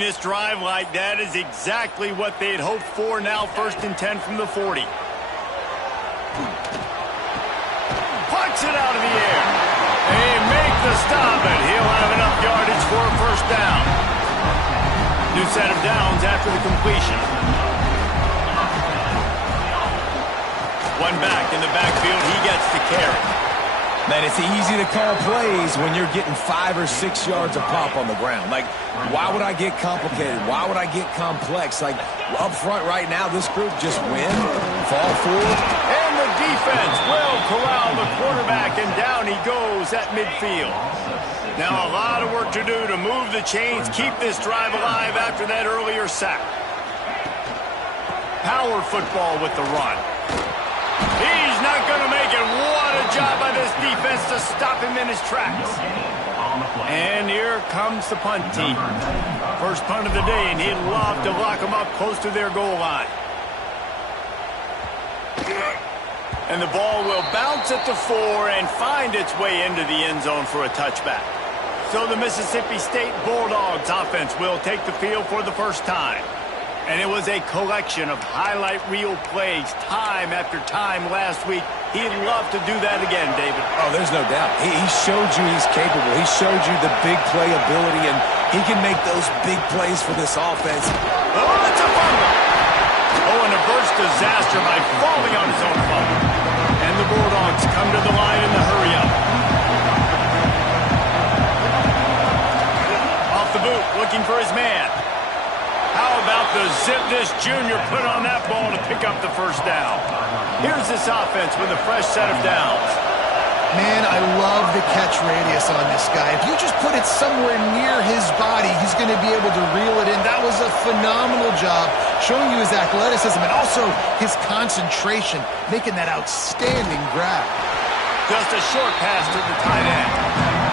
this drive like that is exactly what they had hoped for. Now 1st and 10 from the 40. Puncks it out of the air. They make the stop, and he'll have enough yardage for a 1st down. New set of downs after the completion. One back in the backfield. He gets the carry. Man, it's easy to call plays when you're getting 5 or 6 yards of pop on the ground. Like, why would I get complicated? Why would I get complex? Like, up front right now, this group just win, fall forward. And the defense will corral the quarterback, and down he goes at midfield. Now a lot of work to do to move the chains, keep this drive alive after that earlier sack. Power football with the run. He's not going to make it. What a job by this defense to stop him in his tracks. And here comes the punt team. First punt of the day, and he'd love to lock them up close to their goal line. And the ball will bounce at the 4 and find its way into the end zone for a touchback. So the Mississippi State Bulldogs offense will take the field for the first time. And it was a collection of highlight reel plays time after time last week. He'd love to do that again, David. Oh, there's no doubt. He showed you he's capable. He showed you the big play ability, and he can make those big plays for this offense. Oh, that's a fumble. Oh, and a burst disaster by falling on his own fumble. And the Bulldogs come to the line in the hurry-up. Off the boot, looking for his man. How about the zip this junior put on that ball to pick up the 1st down? Here's this offense with a fresh set of downs. Man, I love the catch radius on this guy. If you just put it somewhere near his body, he's going to be able to reel it in. That was a phenomenal job, showing you his athleticism and also his concentration, making that outstanding grab. Just a short pass to the tight end.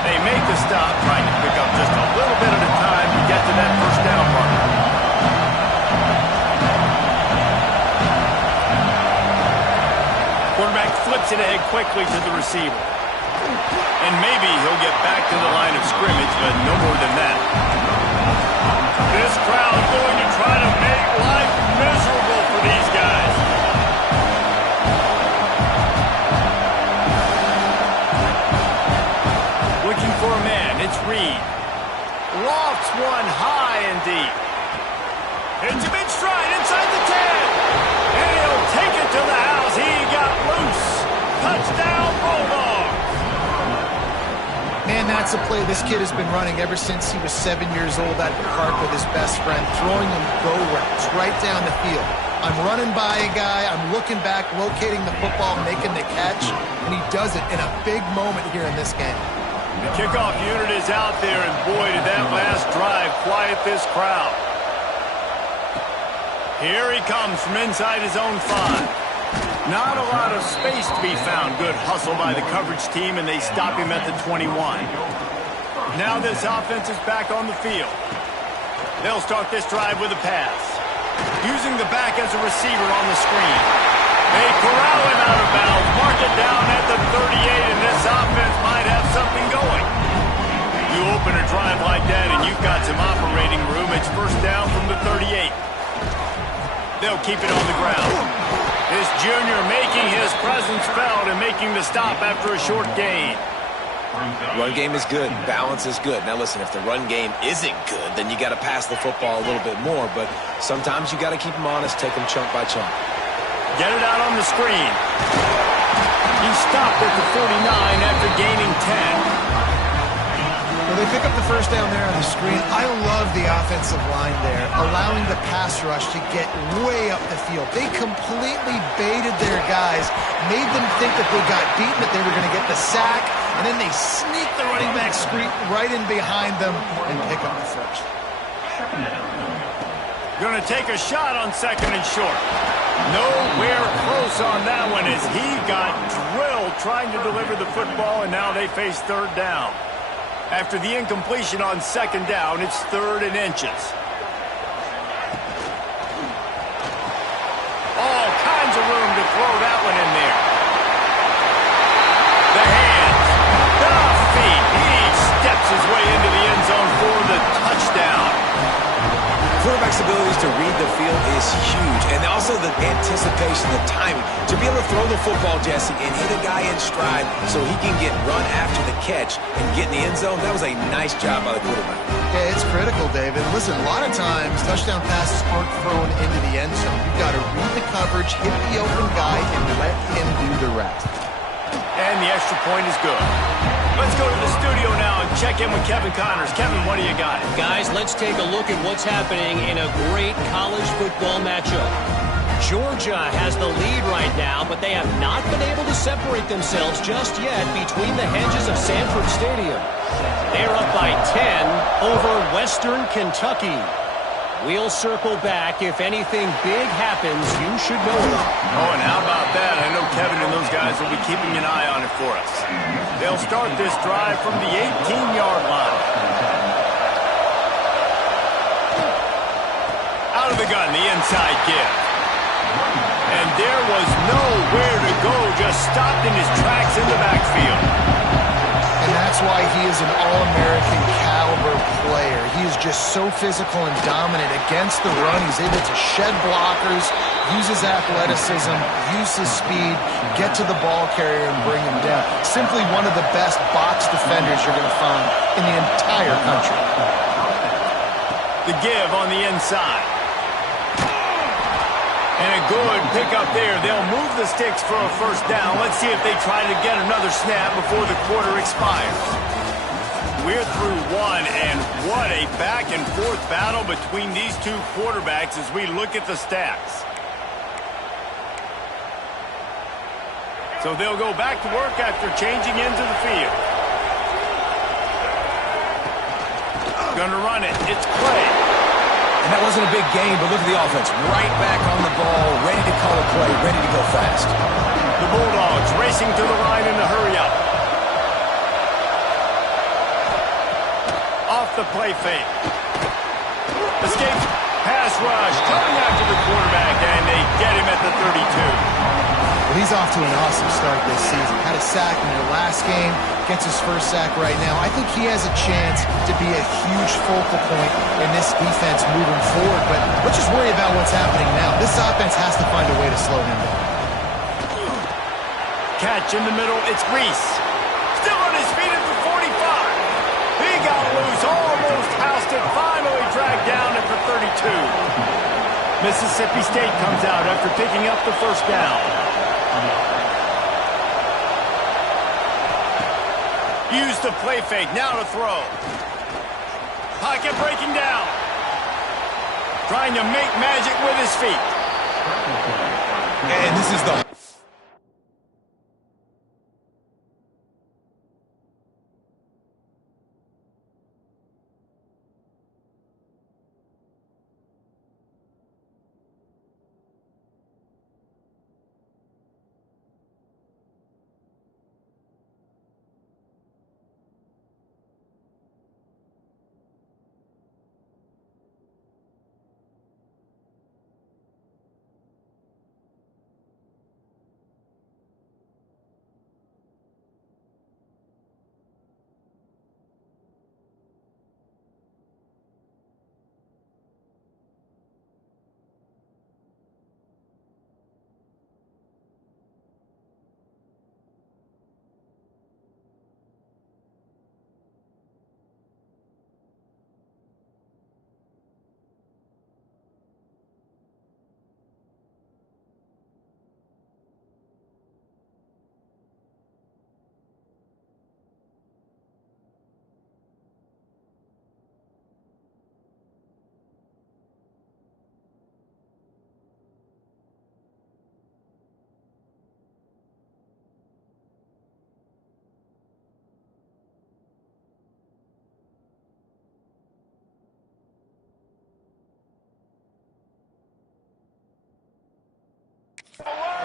They make the stop, trying to pick up just a little bit at a time to get to that 1st down marker. Quarterback flips it ahead quickly to the receiver. And maybe he'll get back to the line of scrimmage, but no more than that. This crowd going to try to make life miserable for these guys. Looking for a man, it's Reed. Lofts one high and deep. It's a big stride inside the 10. And he'll take it to the house. He got loose. Touchdown, Bulldogs. Man, that's a play this kid has been running ever since he was 7 years old at the park with his best friend, throwing him go routes right down the field. I'm running by a guy, I'm looking back, locating the football, making the catch, and he does it in a big moment here in this game. The kickoff unit is out there, and boy, did that last drive quiet this crowd. Here he comes from inside his own 5. Not a lot of space to be found. Good hustle by the coverage team, and they stop him at the 21. Now this offense is back on the field. They'll start this drive with a pass. Using the back as a receiver on the screen. They corral him out of bounds. Mark it down at the 38, and this offense might have something going. You open a drive like that, and you've got some operating room. It's 1st down from the 38. They'll keep it on the ground. This junior making his presence felt and making the stop after a short gain. Run game is good. Balance is good. Now, listen, if the run game isn't good, then you got to pass the football a little bit more. But sometimes you got to keep them honest, take them chunk by chunk. Get it out on the screen. He stopped at the 49 after gaining 10. Well, they pick up the 1st down there on the screen. I love the offensive line there, allowing the pass rush to get way up the field. They completely baited their guys, made them think that they got beaten, that they were going to get the sack, and then they sneak the running back screen right in behind them and pick up the 1st. Going to take a shot on 2nd and short. Nowhere close on that one as he got drilled trying to deliver the football, and now they face 3rd down. After the incompletion on 2nd down, it's 3rd and inches. All kinds of room to throw that one in there. The hands, the feet. He steps his way into the end zone for the touchdown. quarterback's abilities to read the field is huge, and also the anticipation, the timing. To be able to throw the football, Jesse, and hit a guy in stride so he can get run after the catch and get in the end zone, that was a nice job by the quarterback. Yeah, it's critical, David. Listen, a lot of times touchdown passes aren't thrown into the end zone. You've got to read the coverage, hit the open guy, and let him do the rest. And the extra point is good. Let's go to the studio now and check in with Kevin Connors. Kevin, what do you got? Guys, let's take a look at what's happening in a great college football matchup. Georgia has the lead right now, but they have not been able to separate themselves just yet between the hedges of Sanford Stadium. They're up by 10 over Western Kentucky. We'll circle back. If anything big happens, you should know it. Oh, and how about that? I know Kevin and those guys will be keeping an eye on it for us. They'll start this drive from the 18-yard line. Out of the gun, the inside give. And there was nowhere to go, just stopped in his tracks in the backfield. And that's why he is an All-American caliber player. He is just so physical and dominant against the run. He's able to shed blockers, use his athleticism, use his speed, get to the ball carrier and bring him down. Simply one of the best box defenders you're going to find in the entire country. The give on the inside. And a good pickup there. They'll move the sticks for a first down. Let's see if they try to get another snap before the quarter expires. We're through one, and what a back-and-forth battle between these two quarterbacks as we look at the stats. So they'll go back to work after changing into the field. Gonna run it. It's Clay. And that wasn't a big game, but look at the offense. Right back on the ball, ready to call a play, ready to go fast. The Bulldogs racing to the line in a hurry-up. Off the play fake. Escapes pass rush, coming after the quarterback, and they get him at the 32. Well, he's off to an awesome start this season. Had a sack in their last game, gets his first sack right now. I think he has a chance to be a huge focal point in this defense moving forward, but let's just worry about what's happening now. This offense has to find a way to slow him down. Catch in the middle, it's Reese. Still on his feet at the 45. He got loose, almost housed it, finally dragged down at the 32. Mississippi State comes out after picking up the first down. Use the play fake, now to throw. Pocket breaking down. Trying to make magic with his feet. And this is the...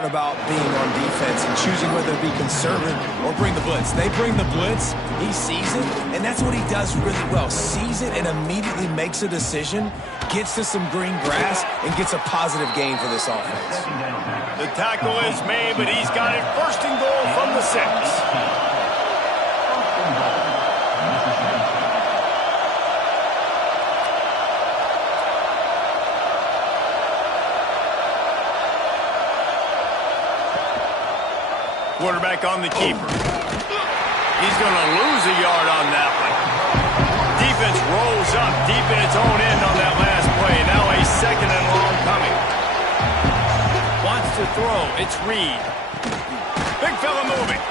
about being on defense and choosing whether to be conservative or bring the blitz. They bring the blitz, he sees it, and that's what he does really well. Sees it and immediately makes a decision, gets to some green grass, and gets a positive gain for this offense. The tackle is made, but he's got it first and goal from the 6. Quarterback on the keeper. He's going to lose a yard on that one. Defense rolls up deep in its own end on that last play. Now a second and long coming. Wants to throw. It's Reed. Big fella moving.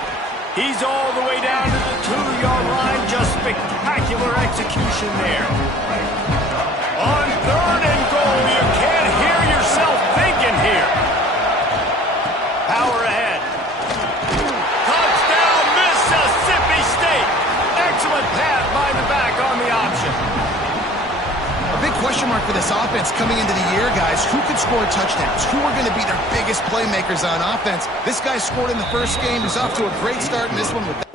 He's all the way down to the 2-yard line. Just spectacular execution there. On 3rd and goal, you can't hear yourself thinking here. Power ahead. Touchdown, Mississippi State. Excellent pass by the back on the option. A big question mark for this offense coming into the year, guys. Who could score touchdowns? Who are going to be their biggest playmakers on offense? This guy scored in the first game. He's off to a great start in this one with touchdown.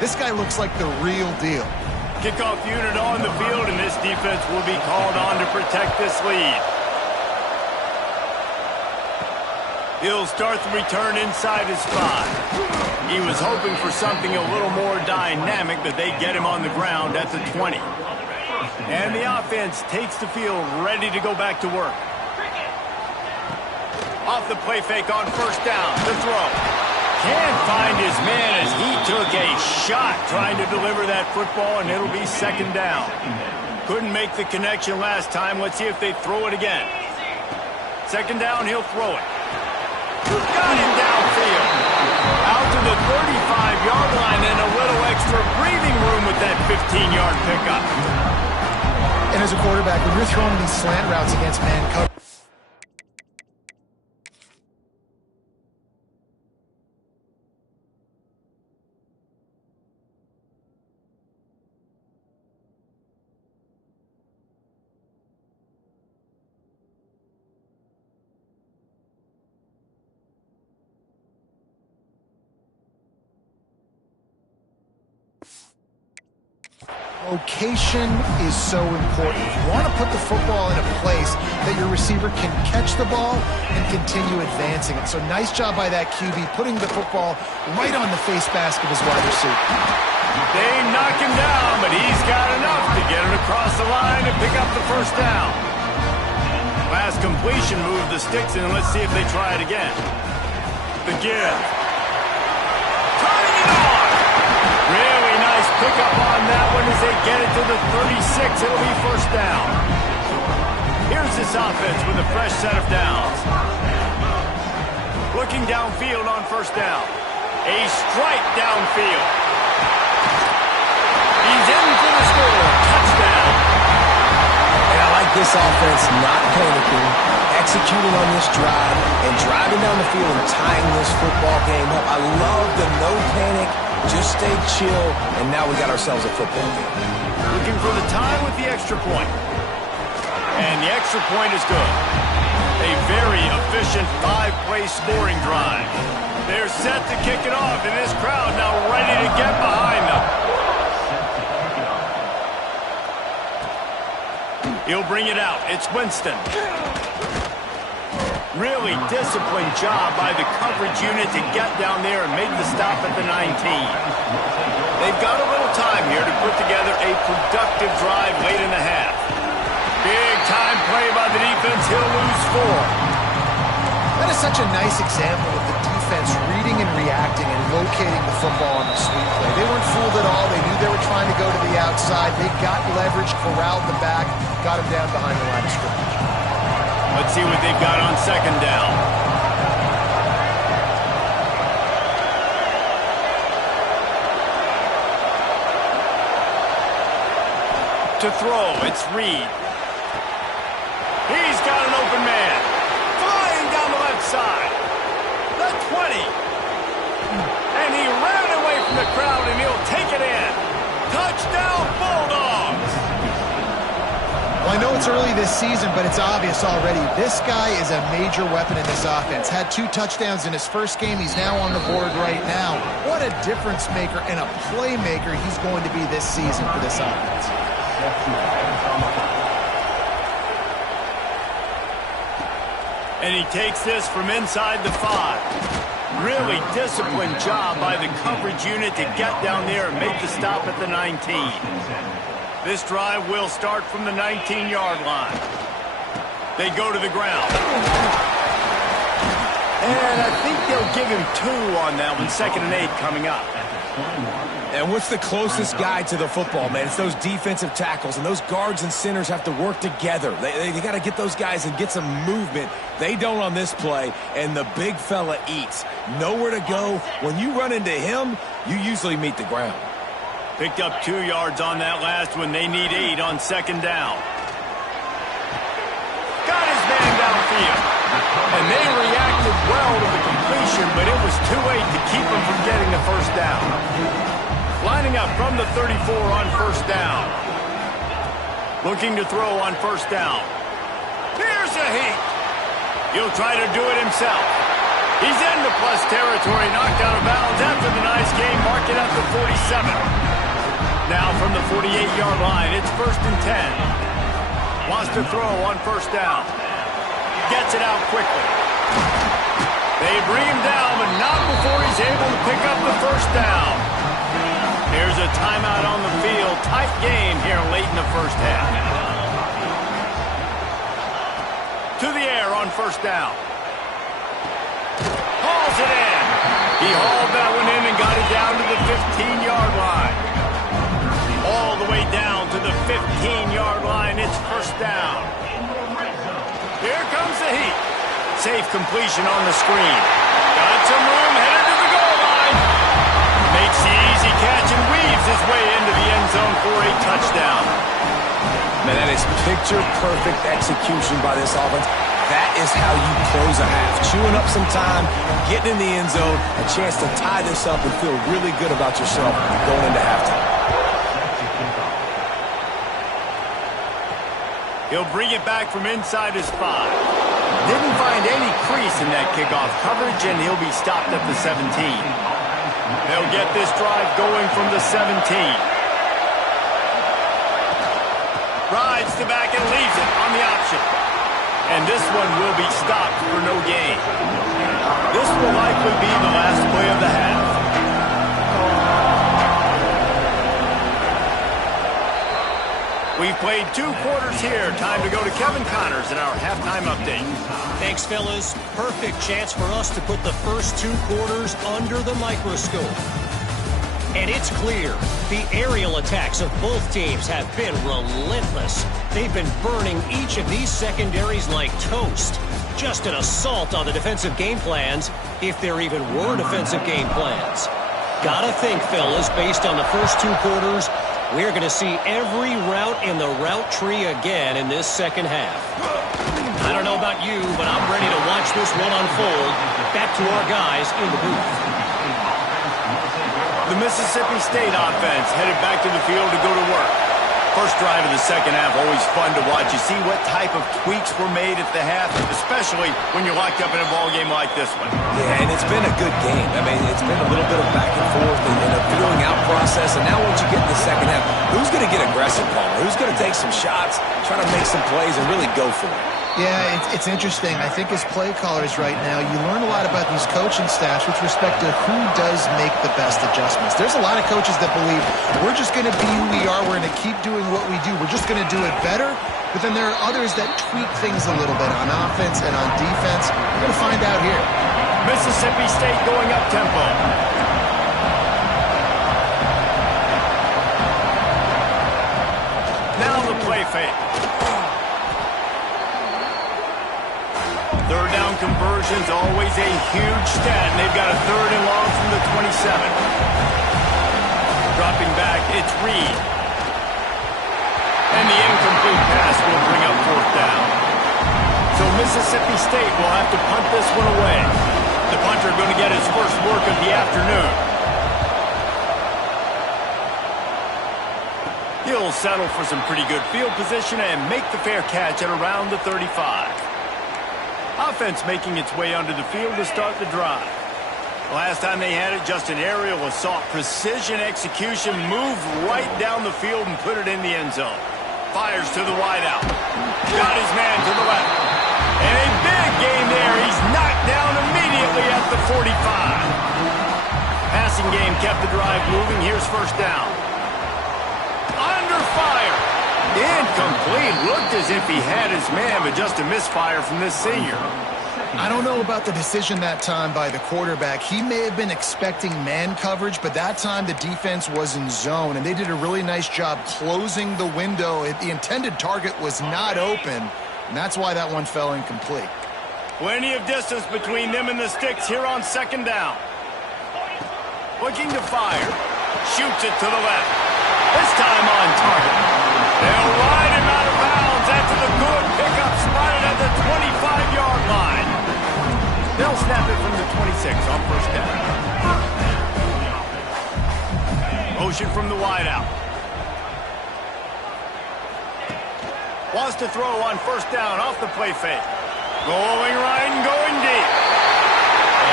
This guy looks like the real deal. Kickoff unit on the field, and this defense will be called on to protect this lead. He'll start the return inside his 5. He was hoping for something a little more dynamic, but they get him on the ground at the 20. And the offense takes the field, ready to go back to work. Off the play fake on first down, the throw. Can't find his man as he took a shot trying to deliver that football, and it'll be second down. Couldn't make the connection last time. Let's see if they throw it again. Second down, he'll throw it. Got him downfield. Out to the 35-yard line and a little extra breathing room with that 15-yard pickup. And as a quarterback, when you're throwing these slant routes against man coverage, location is so important. You want to put the football in a place that your receiver can catch the ball and continue advancing it. So nice job by that QB putting the football right on the face mask of his wide receiver. They knock him down, but he's got enough to get it across the line and pick up the first down. Last completion moved the sticks in. Let's see if they try it again. The give. Turning it on. Really nice pickup on that one as they get it to the 36. It'll be first down. Here's this offense with a fresh set of downs. Looking downfield on first down. A strike downfield. He's in for the score. Touchdown. And I like this offense not panicking, executing on this drive, and driving down the field and tying this football game up. I love the no panic, just stay chill, and now we got ourselves a football game. Looking for the time with the extra point. And the extra point is good. A very efficient 5-play scoring drive. They're set to kick it off, and this crowd now ready to get behind them. He'll bring it out. It's Winston. Really disciplined job by the coverage unit to get down there and make the stop at the 19. They've got a little time here to put together a productive drive late in the half. Big time play by the defense. He'll lose 4. That is such a nice example of the defense reading and reacting and locating the football on the sweep play. They weren't fooled at all. They knew they were trying to go to the outside. They got leverage, corralled the back, got him down behind the line of scrimmage. Let's see what they've got on second down. To throw, it's Reed. He's got an open man. Flying down the left side. The 20. And he ran away from the crowd, and he'll take it in. Touchdown, Bulldogs. Well, I know it's early this season, but it's obvious already. This guy is a major weapon in this offense. Had 2 touchdowns in his first game. He's now on the board right now. What a difference maker and a playmaker he's going to be this season for this offense. And he takes this from inside the 5. Really disciplined job by the coverage unit to get down there and make the stop at the 19. This drive will start from the 19-yard line. They go to the ground. And I think they'll give him 2 on that one. 2nd and 8 coming up. And what's the closest guy to the football, man? It's those defensive tackles, and those guards and centers have to work together. They got to get those guys and get some movement. They don't on this play, and the big fella eats. Nowhere to go. When you run into him, you usually meet the ground. Picked up 2 yards on that last one. They need 8 on 2nd down. Got his man downfield. And they reacted well to the completion, but it was too late to keep him from getting the first down. Lining up from the 34 on 1st down. Looking to throw on 1st down. Here's a heat. He'll try to do it himself. He's into plus territory, knocked out of bounds after the nice game, mark it at the 47. Now from the 48-yard line, it's 1st and 10. Wants to throw on 1st down. Gets it out quickly. They bring him down, but not before he's able to pick up the 1st down. Here's a timeout on the field. Tight game here late in the 1st half. To the air on 1st down. Hauls it in. He hauled that one in and got it down to the 15-yard line. All the way down to the 15-yard line. It's 1st down. Here comes the heat. Safe completion on the screen. Got some room, headed to the goal line. Makes the easy catch and weaves his way into the end zone for a touchdown. Man, that is picture-perfect execution by this offense. That is how you close a half. Chewing up some time, getting in the end zone, a chance to tie this up and feel really good about yourself going into halftime. He'll bring it back from inside his 5. Didn't find any crease in that kickoff coverage, and he'll be stopped at the 17. They'll get this drive going from the 17. Rides to back and leaves it on the option. And this one will be stopped for no gain. This will likely be the last play of the half. We've played 2 quarters here. Time to go to Kevin Connors in our halftime update. Thanks, fellas. Perfect chance for us to put the first 2 quarters under the microscope. And it's clear, the aerial attacks of both teams have been relentless. They've been burning each of these secondaries like toast. Just an assault on the defensive game plans, if there even were defensive game plans. Gotta think, fellas, based on the first 2 quarters, we're going to see every route in the route tree again in this second half. I don't know about you, but I'm ready to watch this one unfold. Back to our guys in the booth. The Mississippi State offense headed back to the field to go to work. First drive of the second half, always fun to watch. You see what type of tweaks were made at the half, especially when you're locked up in a ball game like this one. Yeah, and it's been a good game. I mean, it's been a little bit of back and forth and a feeling out process. And now once you get in the second half, who's going to get aggressive, Palmer? Who's going to take some shots, try to make some plays, and really go for it? Yeah, it's interesting. I think as play callers right now, you learn a lot about these coaching staffs with respect to who does make the best adjustments. There's a lot of coaches that believe we're just going to be who we are. We're going to keep doing what we do. We're just going to do it better. But then there are others that tweak things a little bit on offense and on defense. We're going to find out here. Mississippi State going up tempo. Now the play fake. Third down conversions, always a huge stat. And they've got a 3rd and long from the 27. Dropping back, it's Reed. And the incomplete pass will bring up 4th down. So Mississippi State will have to punt this one away. The punter going to get his first work of the afternoon. He'll settle for some pretty good field position and make the fair catch at around the 35. Offense making its way onto the field to start the drive. Last time they had it, just an aerial assault. Precision execution, move right down the field and put it in the end zone. Fires to the wideout. Got his man to the left. And a big gain there. He's knocked down immediately at the 45. Passing game kept the drive moving. Here's first down. Under fire. Incomplete. Looked as if he had his man, but just a misfire from this senior. I don't know about the decision that time by the quarterback. He may have been expecting man coverage, but that time the defense was in zone, and they did a really nice job closing the window. The intended target was not open, and that's why that one fell incomplete. Plenty of distance between them and the sticks here on second down. Looking to fire. Shoots it to the left. This time on target. They'll ride him out of bounds after the good pickup spotted at the 25-yard line. They'll snap it from the 26 on first down. Motion from the wideout. Wants to throw on first down off the play fake. Going right and going deep.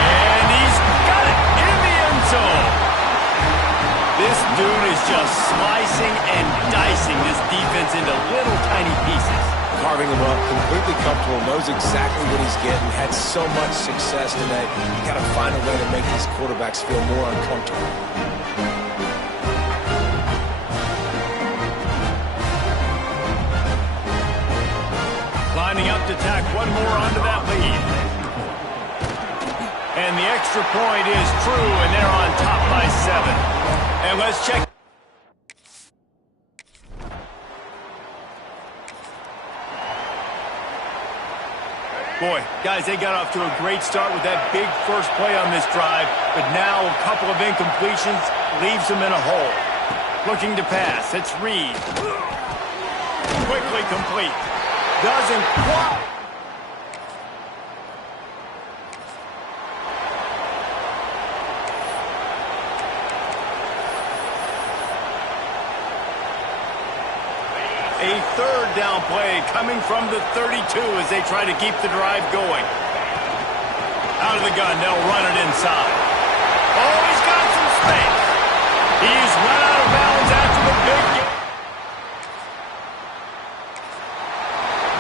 And he's got it in the end zone. This dude is just slicing and dicing this defense into little tiny pieces. Carving him up, completely comfortable, knows exactly what he's getting, had so much success today. You got to find a way to make these quarterbacks feel more uncomfortable. Lining up to tack one more onto that lead. And the extra point is true, and they're on top by 7. And let's check. Boy, guys, they got off to a great start with that big first play on this drive, but now a couple of incompletions leaves them in a hole. Looking to pass, it's Reed. Quickly complete. Doesn't quite. A third down play coming from the 32 as they try to keep the drive going. Out of the gun, they'll run it inside. Oh, he's got some space. He's run out of bounds after the big game.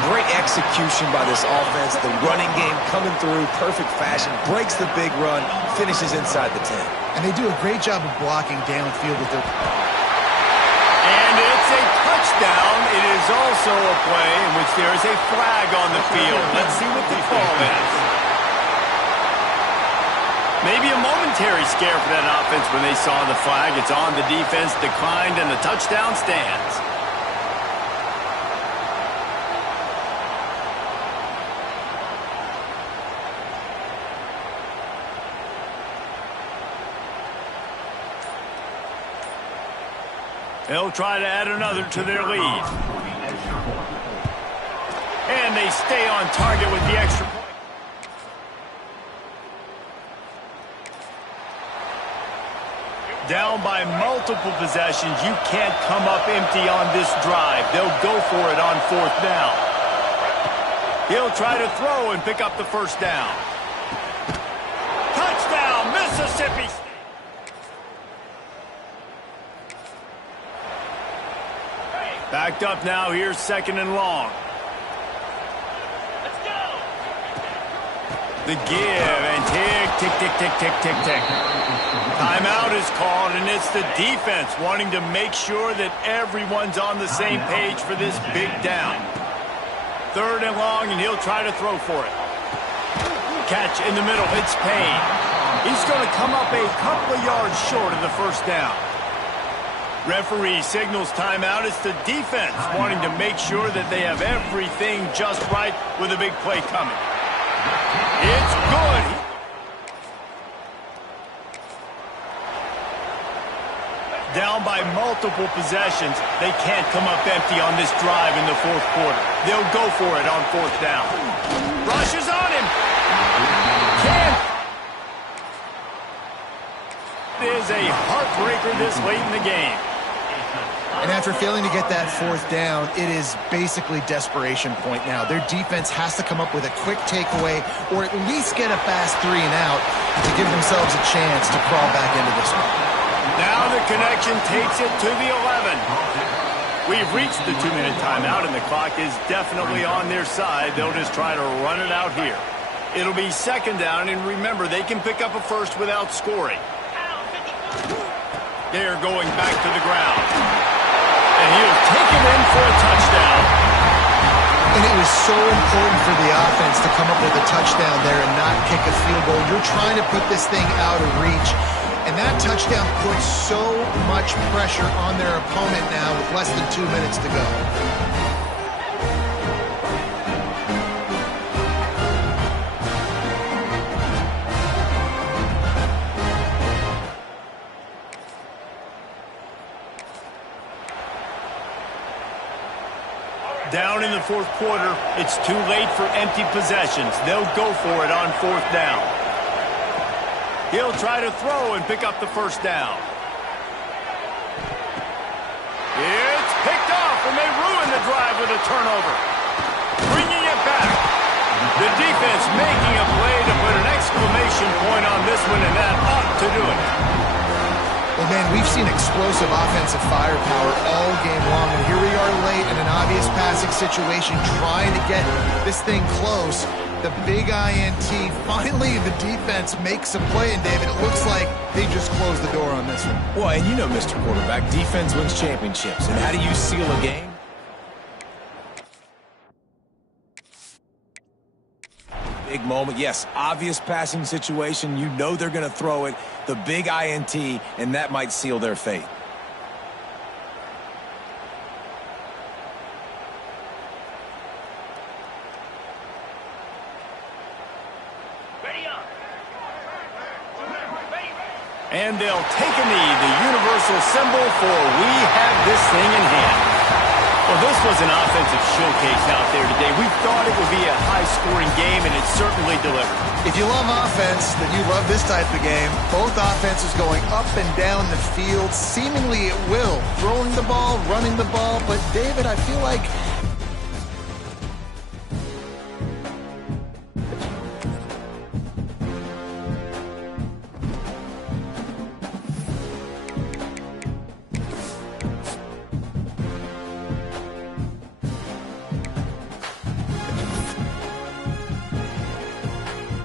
Great execution by this offense. The running game coming through, perfect fashion, breaks the big run, finishes inside the 10. And they do a great job of blocking downfield with their... And it's a touchdown. It is also a play in which there is a flag on the field. Let's see what the call is. Maybe a momentary scare for that offense when they saw the flag. It's on, the defense declined, and the touchdown stands. They'll try to add another to their lead. And they stay on target with the extra point. Down by multiple possessions. You can't come up empty on this drive. They'll go for it on fourth down. He'll try to throw and pick up the first down. Touchdown, Mississippi State. Backed up now, here's second and long. Let's go. The give, and tick, tick, tick, tick, tick, tick. Timeout is called, and it's the defense wanting to make sure that everyone's on the same page for this big down. Third and long, and he'll try to throw for it. Catch in the middle, it's Payne. He's going to come up a couple of yards short of the first down. Referee signals timeout. It's the defense wanting to make sure that they have everything just right with a big play coming. It's good. Down by multiple possessions. They can't come up empty on this drive in the fourth quarter. They'll go for it on fourth down. Rush is on him. It is a heartbreaker this late in the game. And after failing to get that fourth down, it is basically desperation point now. Their defense has to come up with a quick takeaway or at least get a fast 3 and out to give themselves a chance to crawl back into this one. Now the connection takes it to the 11. We've reached the 2-minute timeout, and the clock is definitely on their side. They'll just try to run it out here. It'll be second down, and remember, they can pick up a first without scoring. They're going back to the ground. And he'll take it in for a touchdown. And it was so important for the offense to come up with a touchdown there and not kick a field goal. You're trying to put this thing out of reach. And that touchdown puts so much pressure on their opponent now with less than 2 minutes to go. Down in the fourth quarter, it's too late for empty possessions. They'll go for it on fourth down. He'll try to throw and pick up the first down. It's picked off, and they ruin the drive with a turnover. Bringing it back. The defense making a play to put an exclamation point on this one, and that ought to do it. Well, man, we've seen explosive offensive firepower all game long, and here we are late in an obvious passing situation trying to get this thing close. The big INT, finally the defense makes a play, and David, it looks like they just closed the door on this one. Well, and you know, Mr. Quarterback, defense wins championships. And how do you seal a game? Big moment, yes, obvious passing situation. You know they're going to throw it. The big INT, and that might seal their fate. And they'll take a knee, the universal symbol for we have this thing in hand. Well, this was an offensive showcase out there today. We thought it would be a high-scoring game, and it certainly delivered. If you love offense, then you love this type of game. Both offenses going up and down the field, seemingly at will. Throwing the ball, running the ball. But, David, I feel like